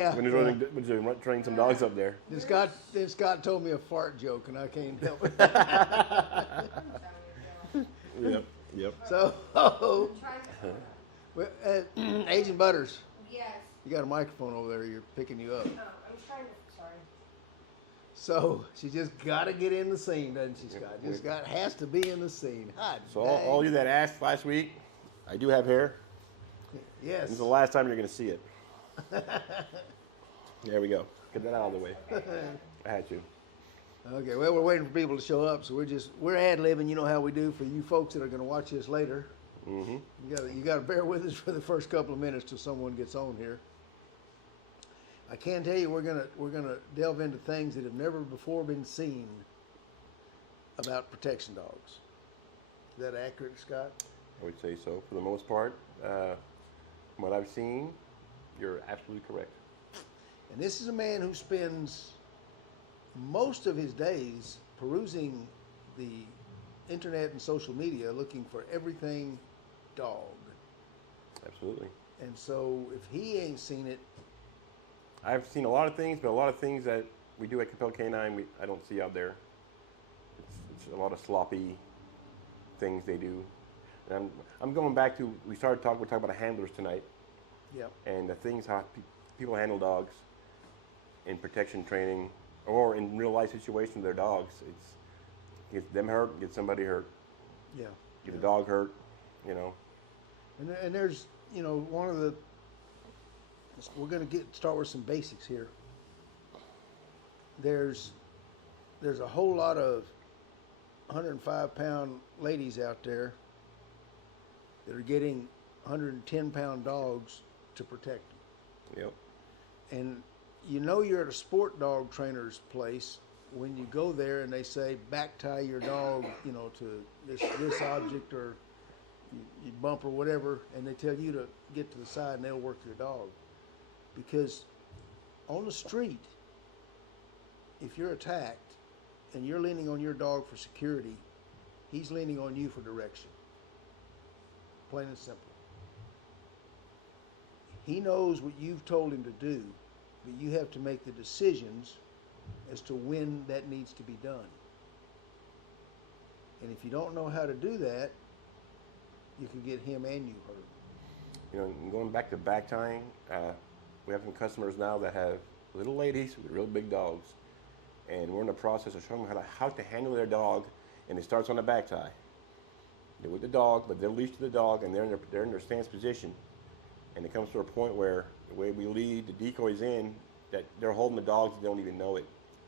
When you're training some dogs up there. This guy told me a fart joke, and I can't help it. Yep. Yep. So, Agent Butters, Yes. you got a microphone over there. You're picking you up. Oh, I'm trying to. Sorry. So she just got to get in the scene, doesn't she, Scott? Has to be in the scene. Hot So dang. all you that asked last week, I do have hair. Yes. This is the last time you're going to see it. There we go. Get that out of the way. I had to. Okay. Well, we're waiting for people to show up, so we're ad-libbing. You know how we do for you folks that are going to watch this later. Mm-hmm. You got to bear with us for the first couple of minutes till someone gets on here. I can tell you we're gonna delve into things that have never before been seen about protection dogs. Is that accurate, Scott? I would say so. For the most part, from what I've seen, you're absolutely correct. And this is a man who spends most of his days perusing the internet and social media looking for everything dog. Absolutely. And so if he ain't seen it, I've seen a lot of things, but a lot of things that we do at Capel Canine, I don't see out there. It's a lot of sloppy things they do. And I'm going back to, we're talking about handlers tonight. yeah, And the things how people handle dogs in protection training or in real life situations with their dogs. It's get them hurt, get somebody hurt, yeah. get a dog hurt, you know. And there's, one of the, we're going to start with some basics here. There's a whole lot of 105-pound ladies out there that are getting 110-pound dogs to protect them. Yep. And you're at a sport dog trainer's place when you go there and they say back tie your dog, to this object or you bump or whatever, and they tell you to get to the side and they'll work your dog. Because on the street, if you're attacked and you're leaning on your dog for security, he's leaning on you for direction. Plain and simple. He knows what you've told him to do, but you have to make the decisions as to when that needs to be done. And if you don't know how to do that, you can get him and you hurt. Going back to back tying, we have some customers now that have little ladies with real big dogs, and we're in the process of showing them how to handle their dog, and it starts on the back tie. They're with the dog, but they're leashed to the dog, and they're in their stance position, and it comes to a point where the way we lead the decoys in, that they're holding the dogs and they don't even know it,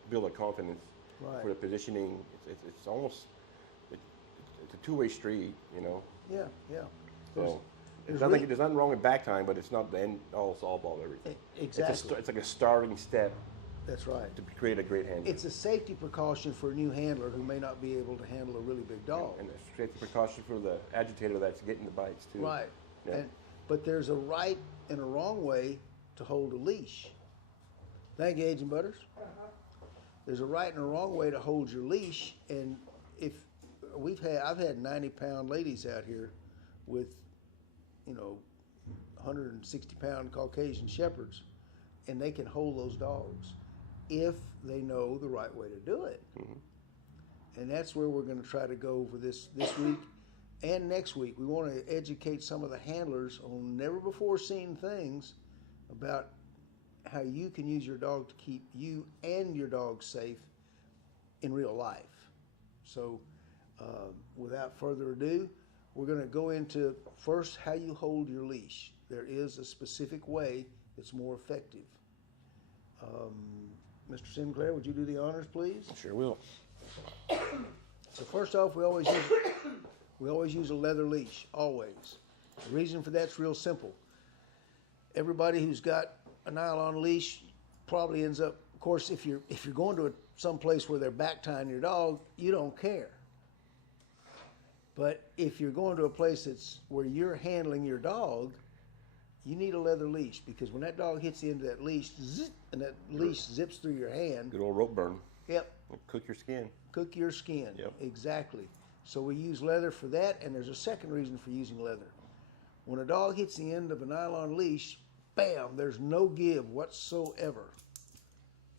build a confidence Right. for the positioning. It's almost it's a two-way street, Yeah, yeah. So There's there's nothing wrong with back tying, but it's not the end all solve all everything. Exactly. It's like a starting step That's right. to create a great handler. It's a safety precaution for a new handler who may not be able to handle a really big dog. And a safety precaution for the agitator that's getting the bites too. Right. Yeah. But there's a right and a wrong way to hold a leash. Thank you, Agent Butters. There's a right and a wrong way to hold your leash, and if I've had 90-pound ladies out here with 160-pound Caucasian shepherds, and they can hold those dogs if they know the right way to do it. Mm-hmm. And that's where we're going to try to go for this week and next week. We want to educate some of the handlers on never before seen things about how you can use your dog to keep you and your dog safe in real life. So without further ado, we're going to go into first how you hold your leash. There is a specific way that's more effective. Mr. Sinclair, would you do the honors, please? Sure will. So first off, we always use a leather leash, always. The reason for that's real simple. Everybody who's got a nylon leash probably ends up, of course, if you're going to some place where they're back tying your dog, you don't care. But if you're going to a place that's where you're handling your dog, you need a leather leash, because when that dog hits the end of that leash, zip, and that leash zips through your hand. Good old rope burn. Yep. Cook your skin. Cook your skin. Yep. Exactly. So we use leather for that, and there's a second reason for using leather. When a dog hits the end of a nylon leash, bam, there's no give whatsoever.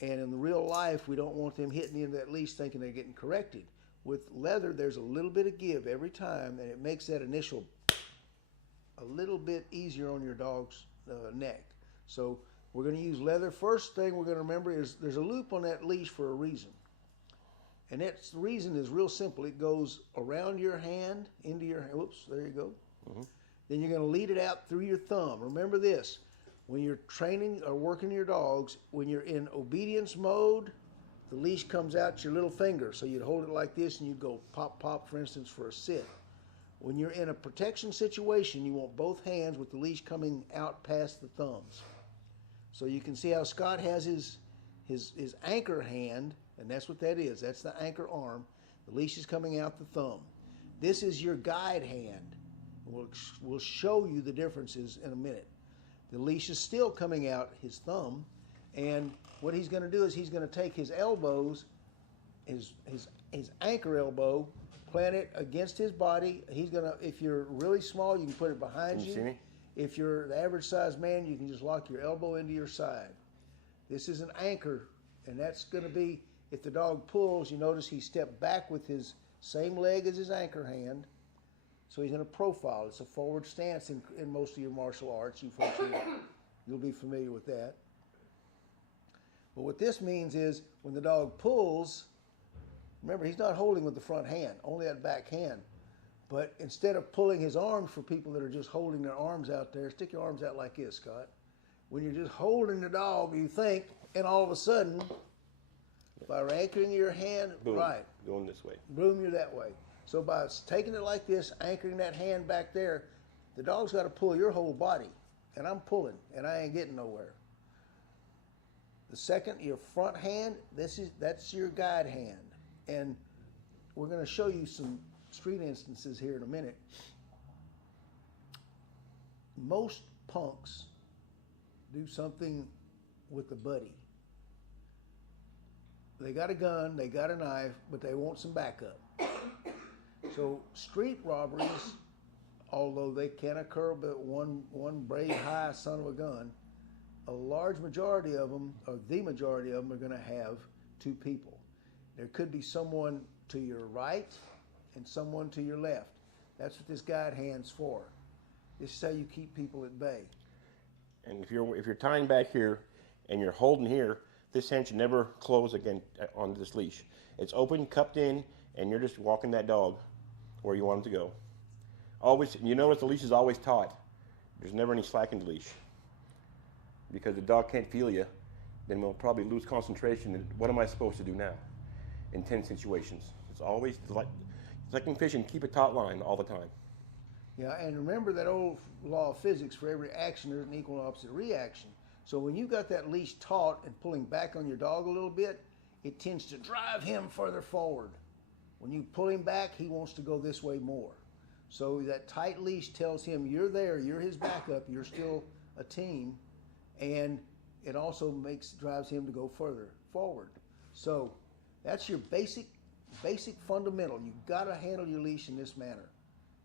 And in the real life, we don't want them hitting into that leash thinking they're getting corrected. With leather, there's a little bit of give every time, and it makes that initial a little bit easier on your dog's neck. So we're going to use leather. First thing we're going to remember is there's a loop on that leash for a reason. And the reason is real simple. It goes around your hand, into your hand. Whoops, there you go. Mm-hmm. Then you're going to lead it out through your thumb. Remember this. When you're training or working your dogs, when you're in obedience mode, the leash comes out your little finger. So you'd hold it like this and you'd go pop, pop, for instance, for a sit. When you're in a protection situation, you want both hands with the leash coming out past the thumbs. So you can see how Scott has his anchor hand, and that's what that is. That's the anchor arm. The leash is coming out the thumb. This is your guide hand. We'll show you the differences in a minute. The leash is still coming out his thumb, and what he's going to do is he's going to take his elbows, his anchor elbow, plant it against his body. He's going to, if you're really small, you can put it behind you. See me? If you're the average size man, you can just lock your elbow into your side. This is an anchor, and that's going to be, if the dog pulls, you notice he stepped back with his same leg as his anchor hand. So he's in a profile. It's a forward stance in most of your martial arts. You'll be familiar with that. But what this means is when the dog pulls, remember, he's not holding with the front hand, only that back hand. But instead of pulling his arms, for people that are just holding their arms out there, stick your arms out like this, Scott. When you're just holding the dog, you think, and all of a sudden, by anchoring your hand, boom, right, going this way. Boom, you're that way. So by taking it like this, anchoring that hand back there, the dog's got to pull your whole body. And I'm pulling, and I ain't getting nowhere. The second, your front hand, that's your guide hand. And we're going to show you some street instances here in a minute. Most punks do something with a buddy. They got a gun, they got a knife, but they want some backup. So street robberies, although they can occur, but one brave high son of a gun, a large majority of them, or the majority of them, are going to have two people. There could be someone to your right and someone to your left. That's what this guide hand's for. This is how you keep people at bay. And if you're tying back here and you're holding here, this hand should never close again on this leash. It's open, cupped in, and you're just walking that dog where you want him to go. Always, you notice the leash is always taut. There's never any slack in the leash. Because the dog can't feel you, then we'll probably lose concentration. And what am I supposed to do now in tense situations? It's always like in fishing, keep a taut line all the time. Yeah, and remember that old law of physics, for every action there's an equal and opposite reaction. So when you got that leash taut and pulling back on your dog a little bit, it tends to drive him further forward. When you pull him back, he wants to go this way more. So that tight leash tells him you're there, you're his backup, you're still a team, and it also drives him to go further forward. So that's your basic fundamental. You've got to handle your leash in this manner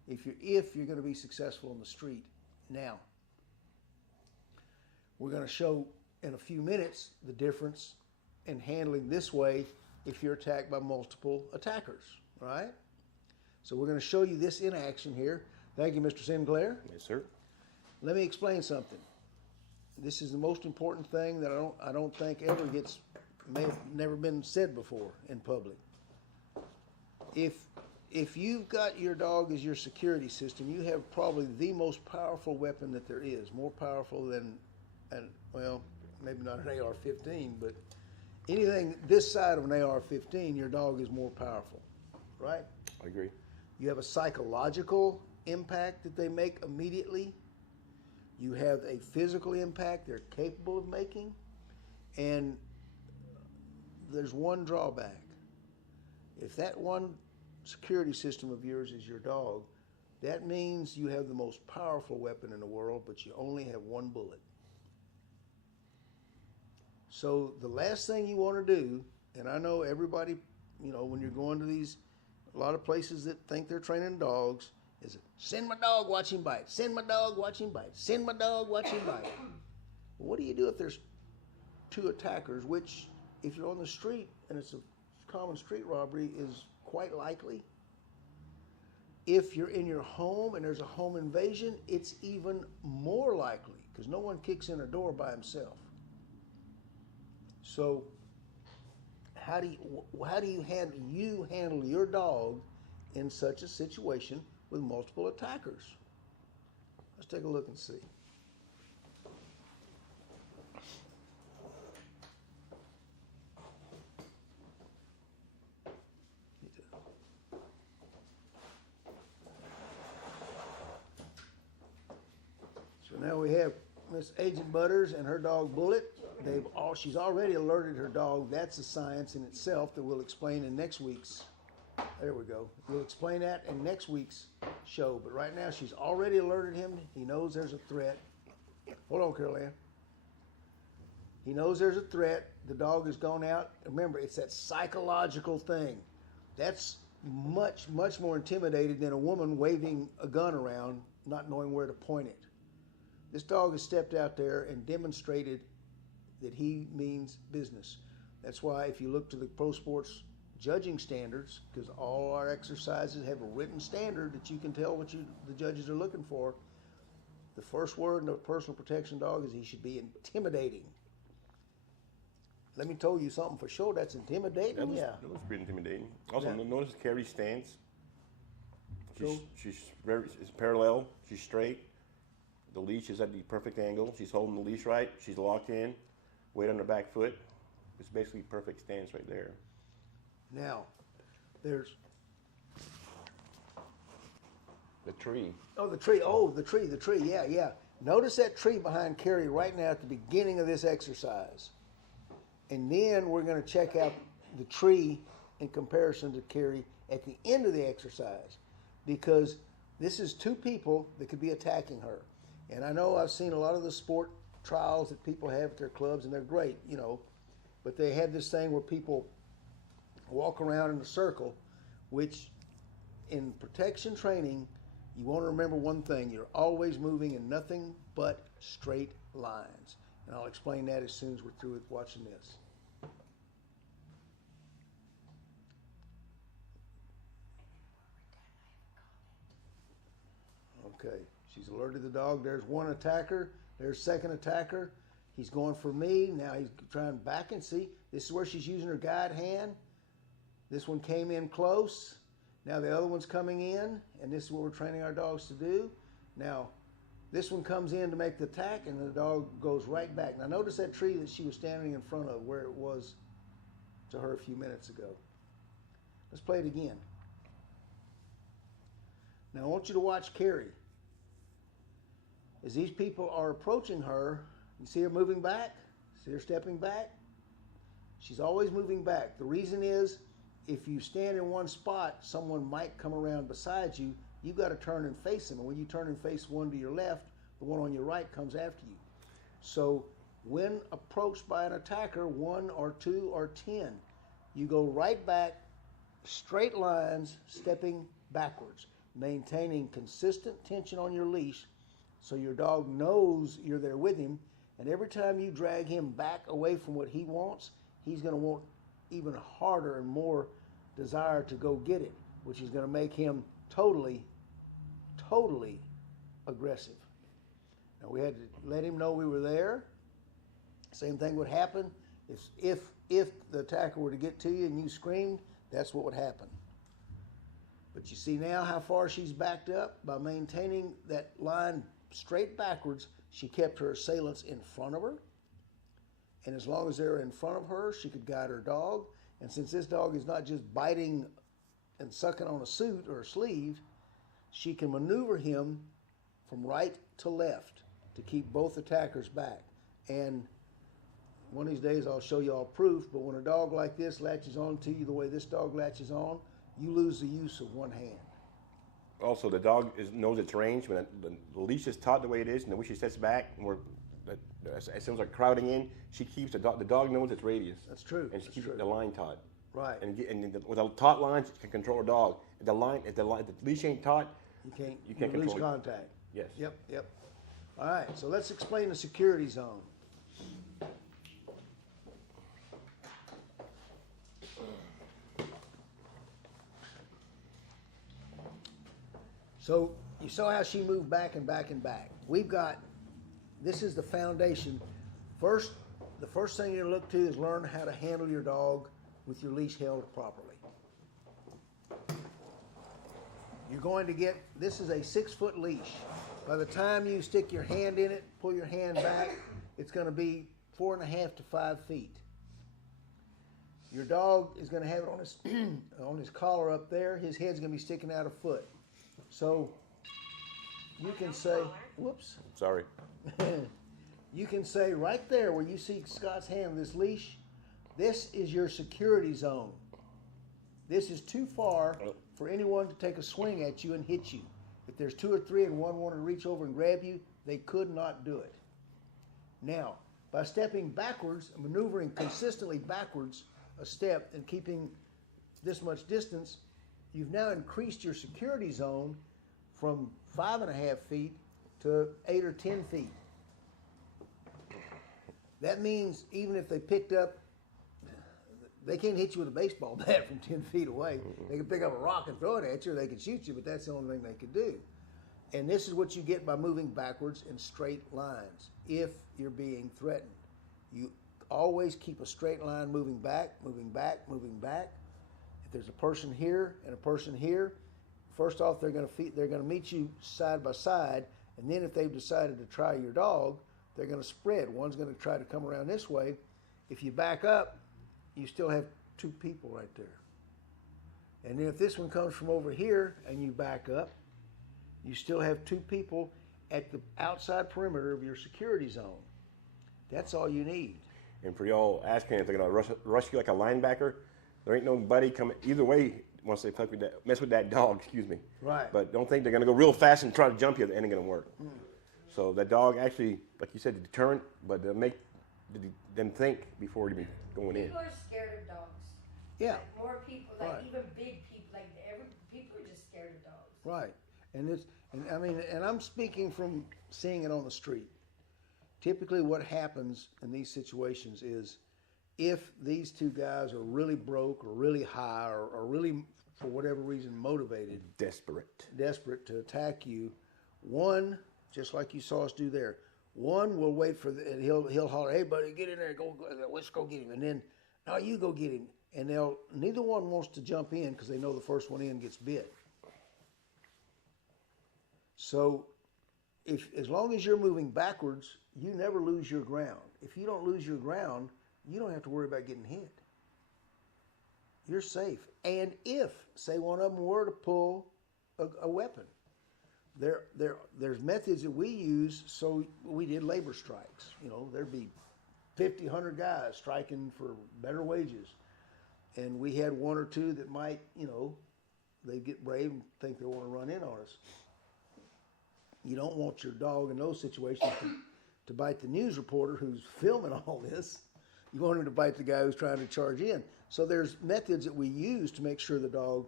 if you're going to be successful in the street. Now, we're going to show in a few minutes the difference in handling this way if you're attacked by multiple attackers, right? So we're going to show you this in action here. Thank you, Mr. Sinclair. Yes, sir. Let me explain something. This is the most important thing that I don't think may have never been said before in public. If you've got your dog as your security system, you have probably the most powerful weapon that there is, more powerful than, well, maybe not an AR-15, but anything this side of an AR-15, your dog is more powerful, right? I agree. You have a psychological impact that they make immediately. You have a physical impact they're capable of making. And there's one drawback. If that one security system of yours is your dog, that means you have the most powerful weapon in the world, but you only have one bullet. So the last thing you want to do, and I know everybody, when you're going to a lot of places that think they're training dogs, is send my dog, watch him bite. Send my dog, watch him bite. Send my dog, watch him bite. What do you do if there's two attackers, which, if you're on the street and it's a common street robbery, is quite likely? If you're in your home and there's a home invasion, it's even more likely because no one kicks in a door by himself. So, how do you handle your dog in such a situation with multiple attackers? Let's take a look and see. So now we have Miss Agent Butters and her dog Bullet. She's already alerted her dog. That's a science in itself that we'll explain in next week's. There we go. We'll explain that in next week's show. But right now, she's already alerted him. He knows there's a threat. Hold on, Carol Ann. He knows there's a threat. The dog has gone out. Remember, it's that psychological thing. That's much, much more intimidating than a woman waving a gun around, not knowing where to point it. This dog has stepped out there and demonstrated that he means business. That's why if you look to the pro sports judging standards, because all our exercises have a written standard that you can tell what the judges are looking for, the first word in a personal protection dog is he should be intimidating. Let me tell you something for sure, that's intimidating. That was pretty intimidating. Also, notice Carrie's stance. She's parallel, she's straight. The leash is at the perfect angle. She's holding the leash right. She's locked in. Weight on her back foot. It's basically perfect stance right there. Now, there's the tree. Oh, the tree. Oh, the tree. Yeah. Notice that tree behind Carrie right now at the beginning of this exercise. And then we're going to check out the tree in comparison to Carrie at the end of the exercise. Because this is two people that could be attacking her. And I know I've seen a lot of the sport trials that people have at their clubs, and they're great, but they have this thing where people walk around in a circle, which in protection training, you want to remember one thing. You're always moving in nothing but straight lines. And I'll explain that as soon as we're through with watching this. Okay, she's alerted the dog. There's one attacker. There's second attacker. He's going for me. Now he's trying back and see. This is where she's using her guide hand. This one came in close. Now the other one's coming in, and this is what we're training our dogs to do. Now, this one comes in to make the attack, and the dog goes right back. Now notice that tree that she was standing in front of, where it was to her a few minutes ago. Let's play it again. Now I want you to watch Carrie. As these people are approaching her, you see her moving back? See her stepping back? She's always moving back. The reason is, if you stand in one spot, someone might come around beside you. You've got to turn and face them. And when you turn and face one to your left, the one on your right comes after you. So when approached by an attacker, 1 or 2 or 10, you go right back, straight lines, stepping backwards, maintaining consistent tension on your leash so your dog knows you're there with him. And every time you drag him back away from what he wants, he's going to want even harder and more desire to go get it, which is going to make him totally aggressive. Now we had to let him know we were there. Same thing would happen if the attacker were to get to you and you screamed, that's what would happen. But you see now how far she's backed up? By maintaining that line straight backwards, she kept her assailants in front of her. And as long as they were in front of her, she could guide her dog. And since this dog is not just biting and sucking on a suit or a sleeve, she can maneuver him from right to left to keep both attackers back. And one of these days I'll show you all proof, but when a dog like this latches on to you the way this dog latches on, you lose the use of one hand. Also, the dog knows its range. When the leash is taut the way it is, and the way she sets back, and as soon as we're crowding in, she keeps the dog knows its radius. That's true. And she keeps the line taut. Right. And with a taut line, she can control a dog. If the leash ain't taut, you can't control lose contact. Yes. Yep. All right. So let's explain the security zone. So you saw how she moved back and back and back. This is the foundation. The first thing you look to is learn how to handle your dog with your leash held properly. You're going to get, this is a 6-foot leash. By the time you stick your hand in it, pull your hand back, it's going to be 4.5 to 5 feet. Your dog is going to have it on his on his collar up there. His head's going to be sticking out a foot. So you can say, whoops. Sorry. You can say right there where you see Scott's hand, this leash, this is your security zone. This is too far for anyone to take a swing at you and hit you. If there's 2 or 3 and one wanted to reach over and grab you, they could not do it. Now, by stepping backwards, maneuvering consistently backwards a step and keeping this much distance, you've now increased your security zone from 5.5 feet to 8 or 10 feet. That means even if they picked up, they can't hit you with a baseball bat from 10 feet away. They can pick up a rock and throw it at you, or they can shoot you, but that's the only thing they can do. And this is what you get by moving backwards in straight lines if you're being threatened. You always keep a straight line moving back, moving back, moving back. If there's a person here and a person here, first off, they're going to meet you side by side, and then if they've decided to try your dog, they're going to spread. One's going to try to come around this way. If you back up, you still have 2 people right there. And then if this one comes from over here and you back up, you still have 2 people at the outside perimeter of your security zone. That's all you need. And for y'all asking if they're going to rush you like a linebacker, there ain't nobody coming either way once they mess with that dog, excuse me. Right. But don't think they're going to go real fast and try to jump you. It ain't going to work. So that dog actually, like you said, the deterrent, but to make them think before even going in. People are scared of dogs. Yeah. Like more people, like Right. even big people, like people are just scared of dogs. Right. And I'm speaking from seeing it on the street. Typically what happens in these situations is if these 2 guys are really broke or really high or really, for whatever reason, motivated, desperate to attack you, one, just like you saw us do there, one will wait for and he'll holler, "Hey buddy, get in there, let's go get him," and then, "No, you go get him," and neither one wants to jump in because they know the first one in gets bit. So, as long as you're moving backwards, you never lose your ground. If you don't lose your ground, you don't have to worry about getting hit. You're safe. And if, say, one of them were to pull a weapon, there's methods that we use. So we did labor strikes. There'd be 50, 100 guys striking for better wages, and we had 1 or 2 that might, they get brave and think they want to run in on us. You don't want your dog in those situations to bite the news reporter who's filming all this. You want him to bite the guy who's trying to charge in. So there's methods that we use to make sure the dog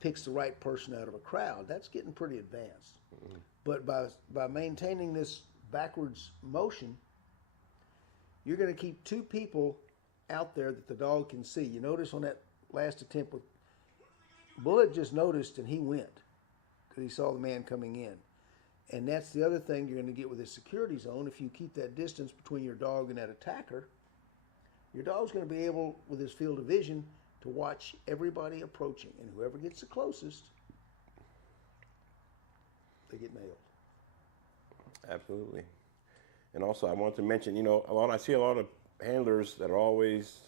picks the right person out of a crowd. That's getting pretty advanced. Mm-hmm. But by maintaining this backwards motion, you're going to keep 2 people out there that the dog can see. You notice on that last attempt with Bullet just noticed and he went because he saw the man coming in. And that's the other thing you're going to get with this security zone. If you keep that distance between your dog and that attacker, your dog's going to be able, with his field of vision, to watch everybody approaching. And whoever gets the closest, they get nailed. Absolutely. And also, I want to mention, I see a lot of handlers that are always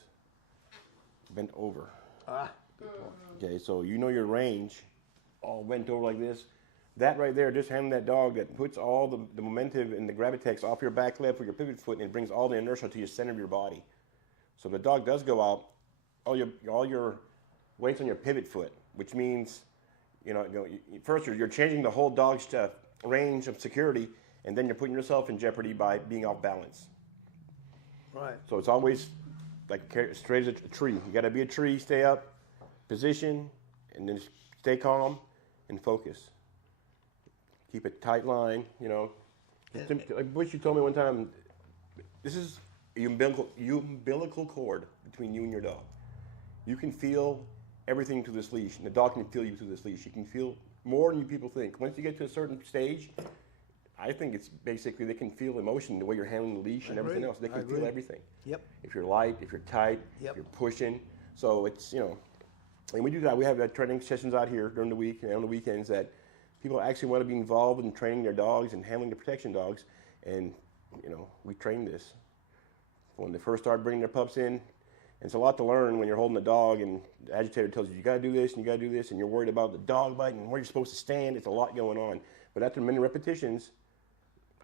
bent over. Good point. Okay, so your range, all bent over like this. That right there, just handling that dog that puts all the momentum and the gravitex off your back leg for your pivot foot and it brings all the inertia to your center of your body. So the dog does go out, all your weight's on your pivot foot, which means, first you're changing the whole dog's range of security, and then you're putting yourself in jeopardy by being off balance. Right. So it's always like straight as a tree. You got to be a tree, stay up, position, and then stay calm and focus. Keep a tight line, Like Bush, you told me one time, this is a umbilical cord between you and your dog. You can feel everything through this leash, and the dog can feel you through this leash. You can feel more than you people think. Once you get to a certain stage, I think it's basically they can feel emotion, the way you're handling the leash and everything else. They can feel everything. Yep. If you're light, if you're tight, Yep. if you're pushing. So it's, and we do that. We have training sessions out here during the week and on the weekends that people actually want to be involved in training their dogs and handling the protection dogs. And, we train this. When they first start bringing their pups in, it's a lot to learn when you're holding a dog and the agitator tells you got to do this and you got to do this and you're worried about the dog bite and where you're supposed to stand. It's a lot going on. But after many repetitions,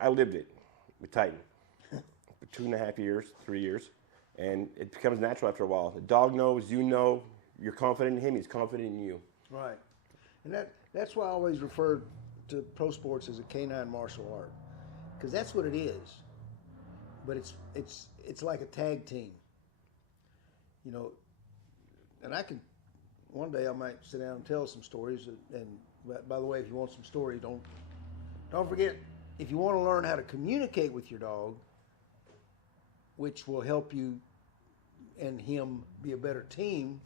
I lived it with Titan for 2.5 years, 3 years, and it becomes natural after a while. The dog knows, you're confident in him, he's confident in you. Right. And that's why I always refer to pro sports as a canine martial art, because that's what it is. But it's like a tag team. And one day I might sit down and tell some stories. And by the way, if you want some stories, don't forget, if you want to learn how to communicate with your dog, which will help you and him be a better team,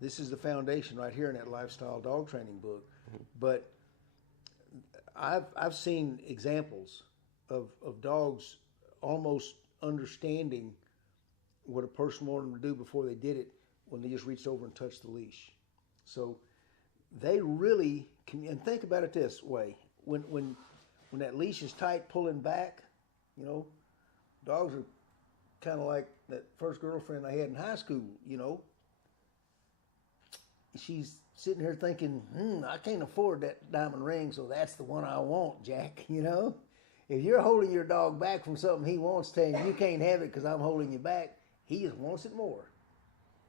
this is the foundation right here in that lifestyle dog training book. Mm-hmm. But I've seen examples of dogs almost understanding what a person wanted them to do before they did it when they just reached over and touched the leash. So they really can. And think about it this way: when that leash is tight, pulling back, dogs are kind of like that first girlfriend I had in high school. She's sitting here thinking, I can't afford that diamond ring, so that's the one I want, Jack. If you're holding your dog back from something he wants, saying you can't have it because I'm holding you back, he just wants it more.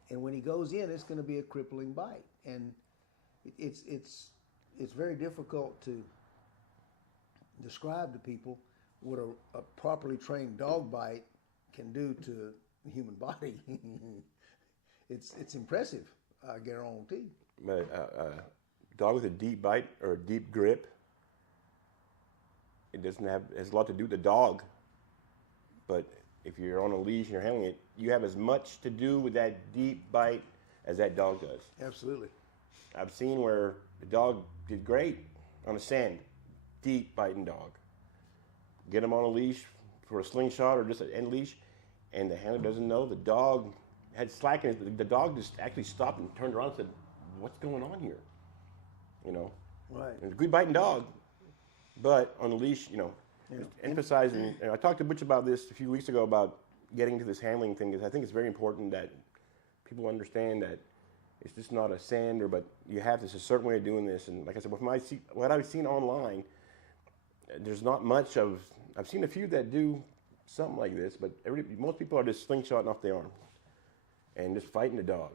And when he goes in, it's going to be a crippling bite. And it's very difficult to describe to people what a properly trained dog bite can do to the human body. It's impressive, I guarantee. But a dog with a deep bite or a deep grip, it has a lot to do with the dog. But if you're on a leash and you're handling it, you have as much to do with that deep bite as that dog does. Absolutely. I've seen where the dog did great on the sand, deep biting dog. Get him on a leash for a slingshot or just an end leash, and the handler doesn't know. The dog had slackness. The dog just actually stopped and turned around and said, "What's going on here?" Right. And it's a good biting dog, but on the leash, emphasizing. I talked to Butch about this a few weeks ago about getting to this handling thing. Because I think it's very important that people understand that it's just not a sander, but you have this a certain way of doing this. And like I said, what I've seen online, there's not much of. I've seen a few that do something like this, but most people are just slingshotting off the arm and just fighting the dog.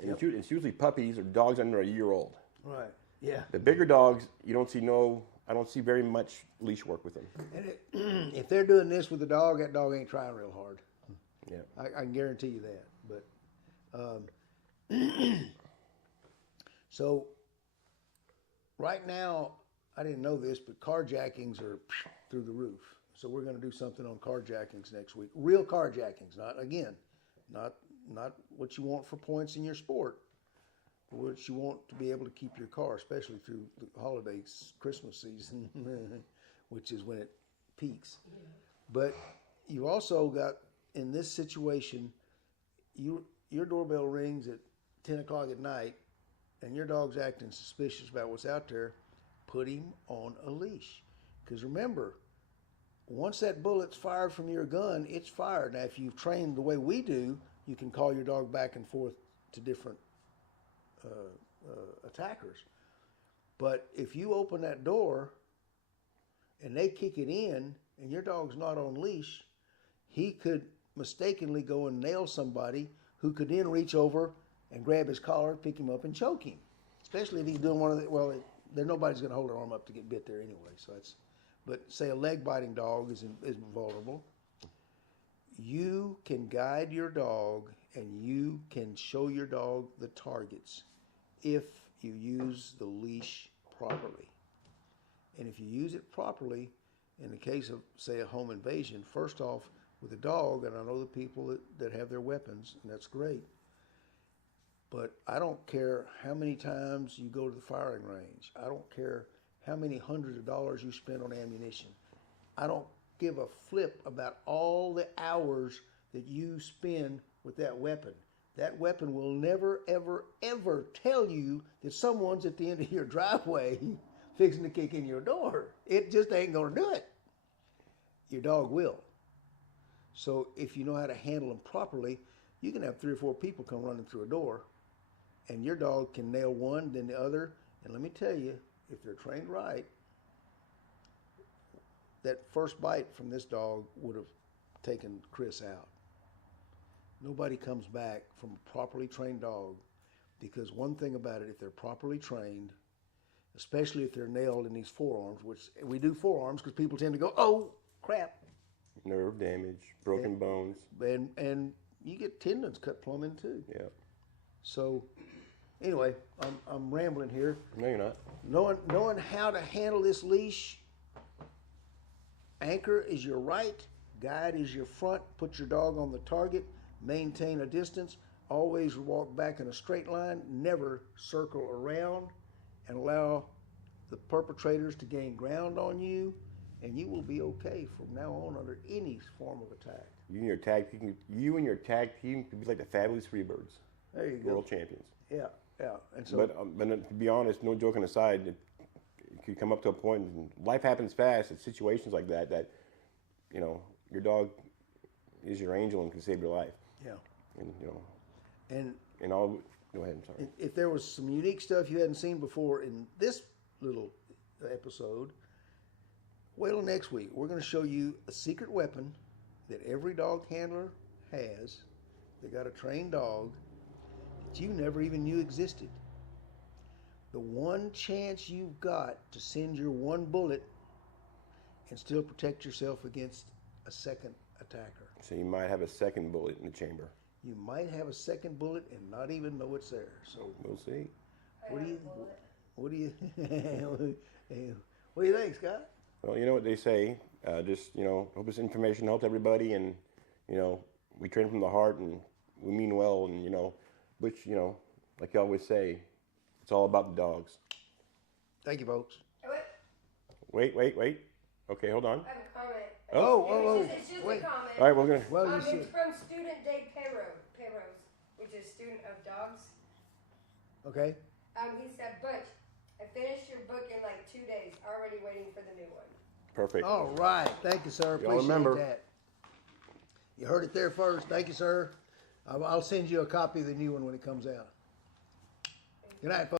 And it's usually puppies or dogs under a year old. Right. Yeah. The bigger dogs, I don't see very much leash work with them. And if they're doing this with the dog, that dog ain't trying real hard. Yeah. I can guarantee you that. But so right now, I didn't know this, but carjackings are through the roof. So we're going to do something on carjackings next week. Real carjackings, not what you want for points in your sport, but what you want to be able to keep your car, especially through the holidays, Christmas season, which is when it peaks. Yeah. But you also got, in this situation, your doorbell rings at 10 o'clock at night, and your dog's acting suspicious about what's out there. Put him on a leash. Because remember, once that bullet's fired from your gun, it's fired. Now, if you've trained the way we do, you can call your dog back and forth to different attackers. But if you open that door and they kick it in and your dog's not on leash, he could mistakenly go and nail somebody who could then reach over and grab his collar, pick him up, and choke him. Especially if he's doing one of the, nobody's going to hold their arm up to get bit there anyway. But say a leg biting dog is vulnerable. You can guide your dog and you can show your dog the targets if you use the leash properly. And if you use it properly, in the case of, say, a home invasion, first off, with a dog, and I know the people that have their weapons, and that's great, But I don't care how many times you go to the firing range. I don't care how many hundreds of dollars you spend on ammunition. I don't give a flip about all the hours that you spend with that weapon. That weapon will never, ever, ever tell you that someone's at the end of your driveway fixing to kick in your door. It just ain't going to do it. Your dog will. So if you know how to handle them properly, you can have 3 or 4 people come running through a door, and your dog can nail one, then the other. And let me tell you, if they're trained right, that first bite from this dog would have taken Chris out. Nobody comes back from a properly trained dog, because one thing about it, if they're properly trained, especially if they're nailed in these forearms, which we do forearms because people tend to go, oh, crap. Nerve damage, broken bones. And you get tendons cut plumb in too. Yeah. So anyway, I'm rambling here. No, you're not. Knowing how to handle this leash. Anchor is your right, guide is your front. Put your dog on the target, maintain a distance, always walk back in a straight line, never circle around, and allow the perpetrators to gain ground on you, and you will be okay from now on under any form of attack. You and your tag team could be like the Fabulous Freebirds. There you go. World champions. Yeah. And so, but to be honest, no joking aside, it could come up to a point, and life happens fast. It's situations like that your dog is your angel and can save your life. Yeah. And all. Go ahead. I'm sorry. If there was some unique stuff you hadn't seen before in this little episode, wait till next week. We're going to show you a secret weapon that every dog handler has. They got a trained dog that you never even knew existed. The one chance you've got to send your one bullet and still protect yourself against a second attacker. So you might have a second bullet in the chamber. You might have a second bullet and not even know it's there. So we'll see. What do you think, Scott? Well, you know what they say. Hope this information helped everybody, and we train from the heart, and we mean well, and which like you always say, it's all about the dogs. Thank you, folks. Wait. Okay, hold on. I have a comment. Oh, It's just wait. a comment. All right, we're gonna. Well, you It's should. from student Dave Perrose, which is student of dogs. Okay. He said, Butch, I finished your book in like 2 days, already waiting for the new one. Perfect. All right. Thank you, sir. Y'all Appreciate remember. that. You heard it there first. Thank you, sir. I'll send you a copy of the new one when it comes out. Good night, folks.